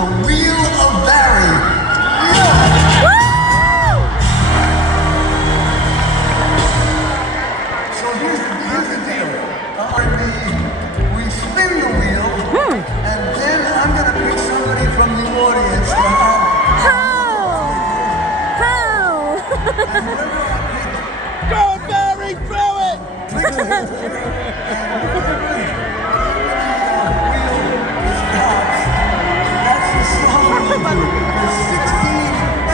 the Wheel of Barry. So here's the deal. We spin the wheel, and then I'm going to pick somebody from the audience to have. Go, Barry, throw it! That's the song we do. There's 16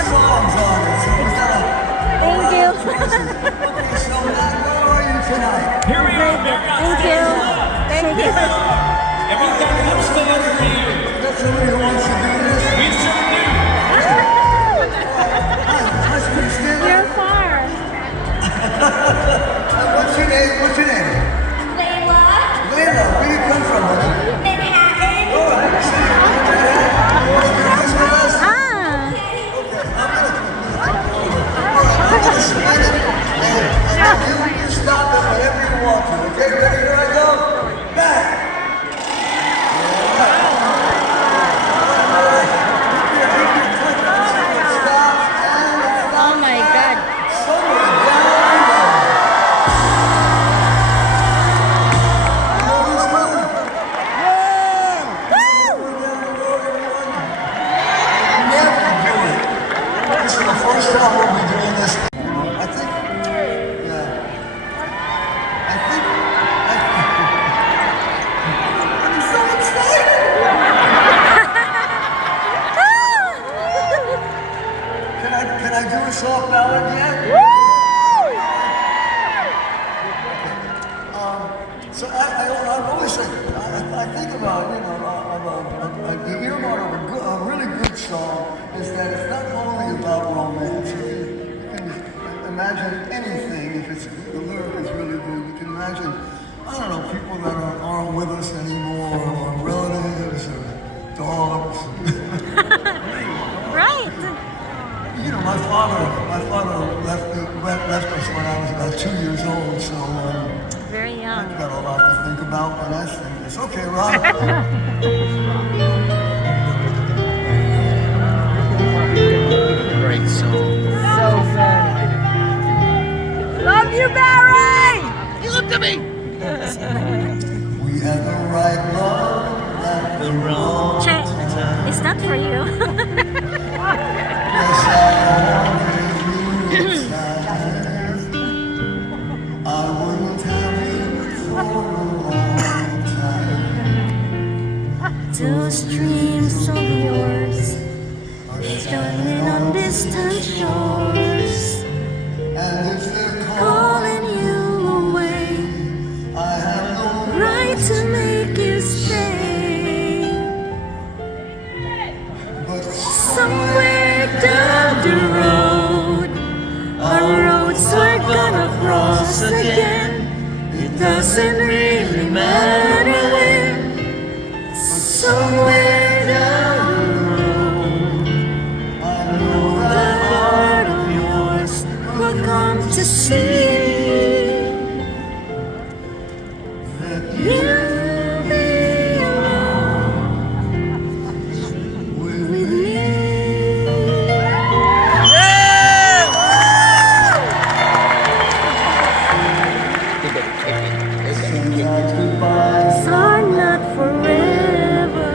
songs on it, so we gotta. Thank you. Okay, so Matt, where are you tonight? Here we are, Barry. Thank you. Thank you. And we've got cups delivered for you. Is that somebody who wants to do this? We sure do. Nice to stand up. You're far. What's your name? What's your name? Layla, Layla. Where do you come from, honey? Manhattan. Oh, I see. You want to do this with us? Ah. I'm gonna spin it, and you stop it whenever you want to. Okay, ready? Here I go. Back. Oh my God. Somewhere down there. Notice one. We're down the road, everyone. Never do it. This is the first time we'll be doing this. I think, I'm so excited. Can I do a soft ballad yet? So I've always said, I think about, the earmark of a really good song is that it's not only about romance. You can imagine anything if the lyric is really good. You can imagine, I don't know, people that aren't with us anymore, or relatives, or dogs. Right. You know, my father left us when I was about 2 years old, so Very young. I've got a lot to think about when I sing this. Okay, Rob. Great song. So good. Love you, Barry! You looked at me! We had the right love at the wrong Check. time. It's not for you. Yes, I always knew inside. I wouldn't have you for a long time. Those dreams of yours joining on distant shores, And if they're calling you away, I have no right to make you stay. but Somewhere down the road, our roads are gonna cross again. It doesn't really matter when. Somewhere down the road, I know the that heart of yours will come to see. You'll be alone with me. sometimes goodbye. Are not forever.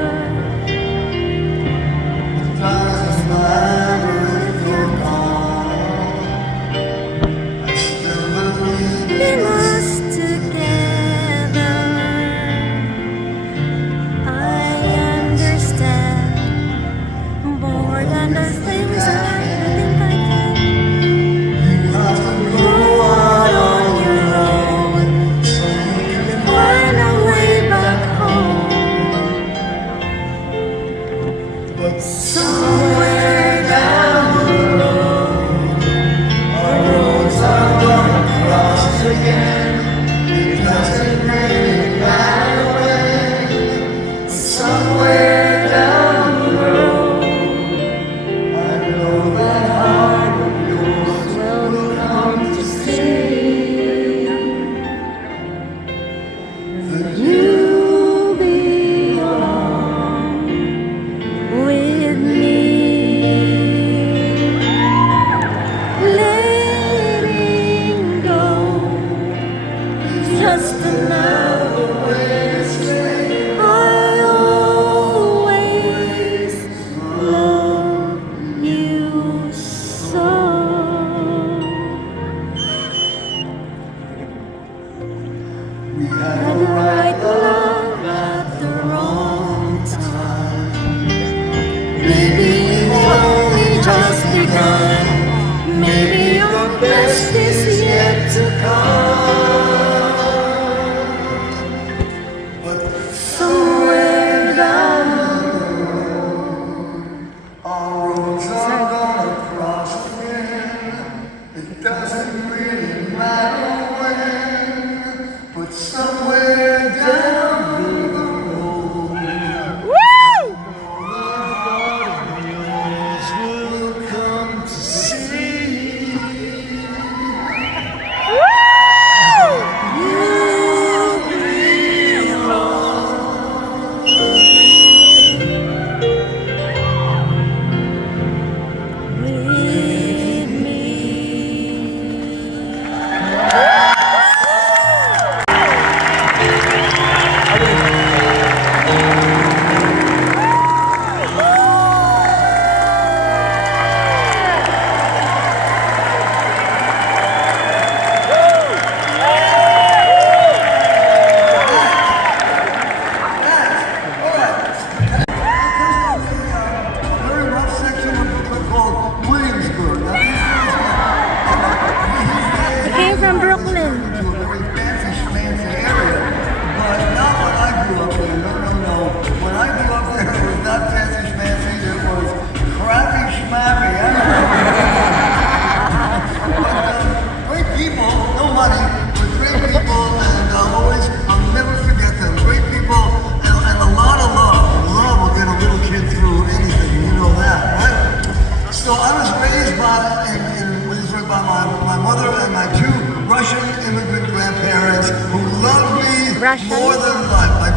Russian? More than life. My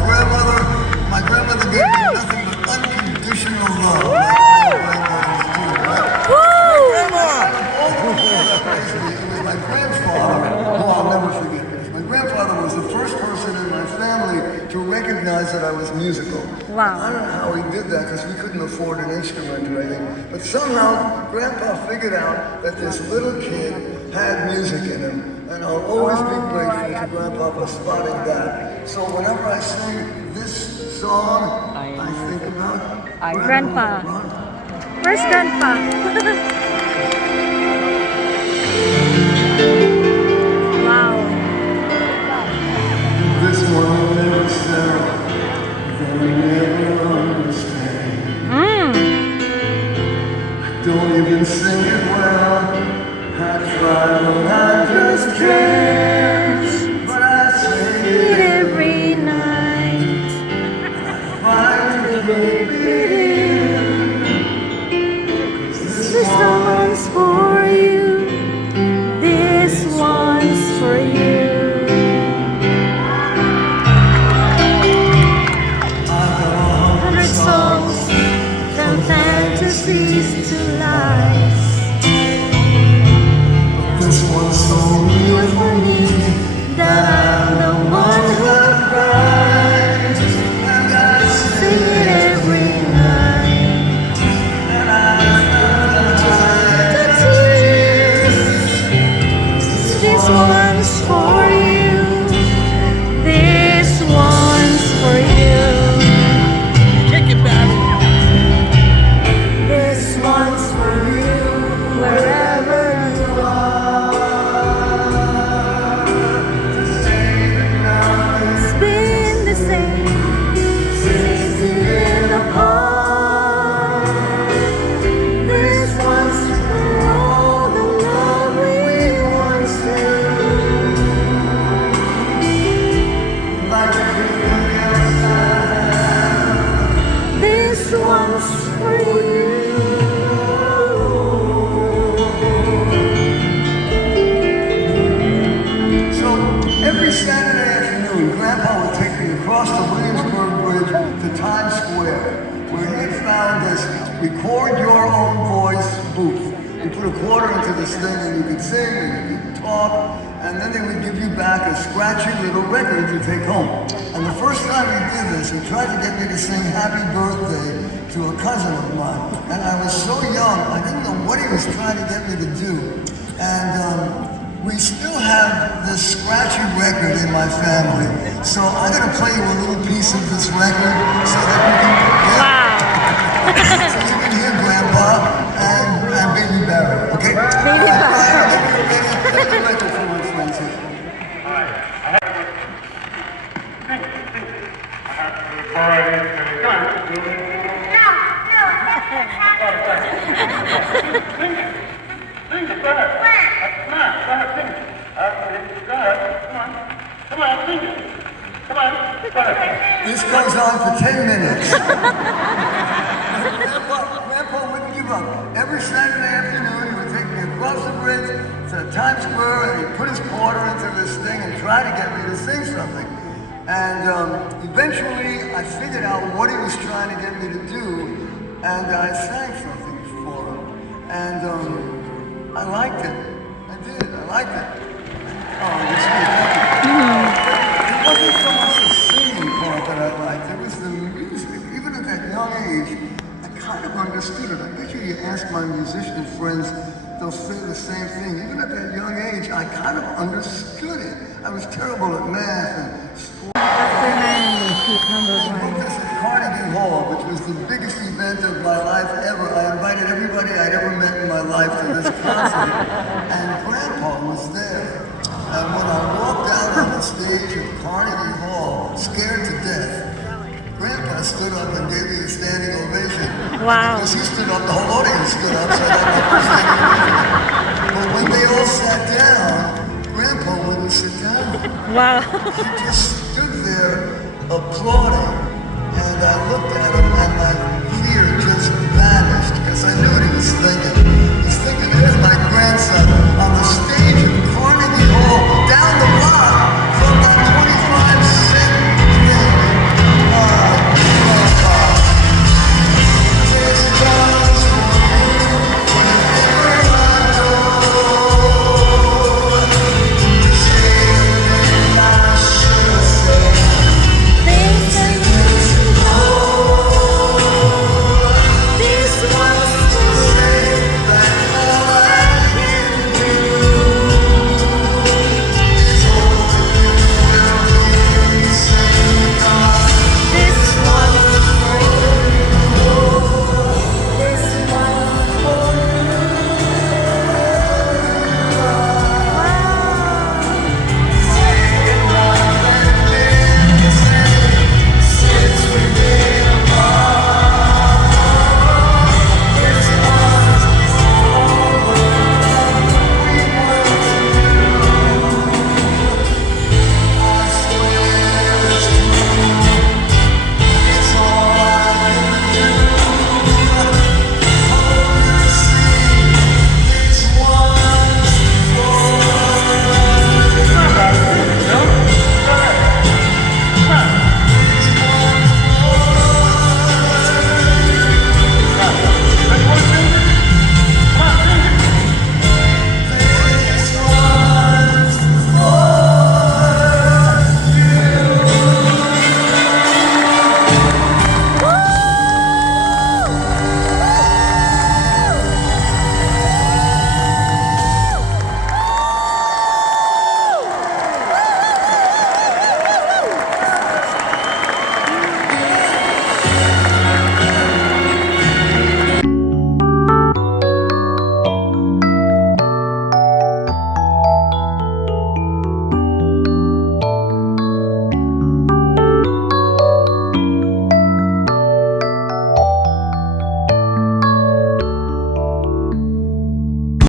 grandmother gave me nothing but unconditional love. Woo! It was my grandfather, who I'll never forget. My grandfather was the first person in my family to recognize that I was musical. Wow. I don't know how he did that because we couldn't afford an instrument or anything. But somehow, Grandpa figured out that this little kid had music in him. And I'll always be grateful to Grandpa for spotting that. So whenever I sing this song, I think about Grandpa. Where's Grandpa? Wow. This one will never sell, they'll never understand. Don't even sing it well, I try but I just can't. But I sing it Every night. find it This one's for you. This one's for you. 100 songs from fantasies to lies. This one's so real for me That I'm the one who cries. And I sing it every night. The tears. This one's for you. This one's for you. Kick it, Barry. This one's for you. Wherever you are. It's been the same since you've been apart. This one's for all the love we once knew. like everything else I have. This one's for you. So every Saturday afternoon, Grandpa would take me across the Williamsburg Bridge to Times Square, where he had found this record your own voice booth. You put a quarter into this thing and you could sing and you could talk, and then they would give you back a scratchy little record to take home. And the first time he did this, he tried to get me to sing Happy Birthday to a cousin of mine. And I was so young, I didn't know what he was trying to get me to do. And we still have this scratchy record in my family. So I'm gonna play you a little piece of this record so that you can so you can hear Grandpa and Baby Barry, okay? Baby Barry. Take the record for my friends here. This goes on for 10 minutes. Grandpa wouldn't give up. Every Saturday afternoon, he would take me across the bridge to Times Square and he'd put his quarter into this thing and try to get me to sing something. And eventually, I figured out what he was trying to get me to do, and I sang something for him. And I liked it. I did. I liked it. Oh, that's good. It wasn't so much the singing part that I liked. It was the music. Even at that young age, I kind of understood it. I bet you ask my musician friends, they'll say the same thing. Even at that young age, I kind of understood it. I was terrible at math and sports. Number I booked this at Carnegie Hall, which was the biggest event of my life ever. I invited everybody I'd ever met in my life to this concert, and Grandpa was there. And when I walked out on the stage at Carnegie Hall, scared to death, Grandpa stood up and gave me a standing ovation. Wow. Because he stood up, the whole audience stood up, so I got a standing ovation. But when they all sat down, Grandpa wouldn't sit down. Wow. He just stood there applauding, and I looked at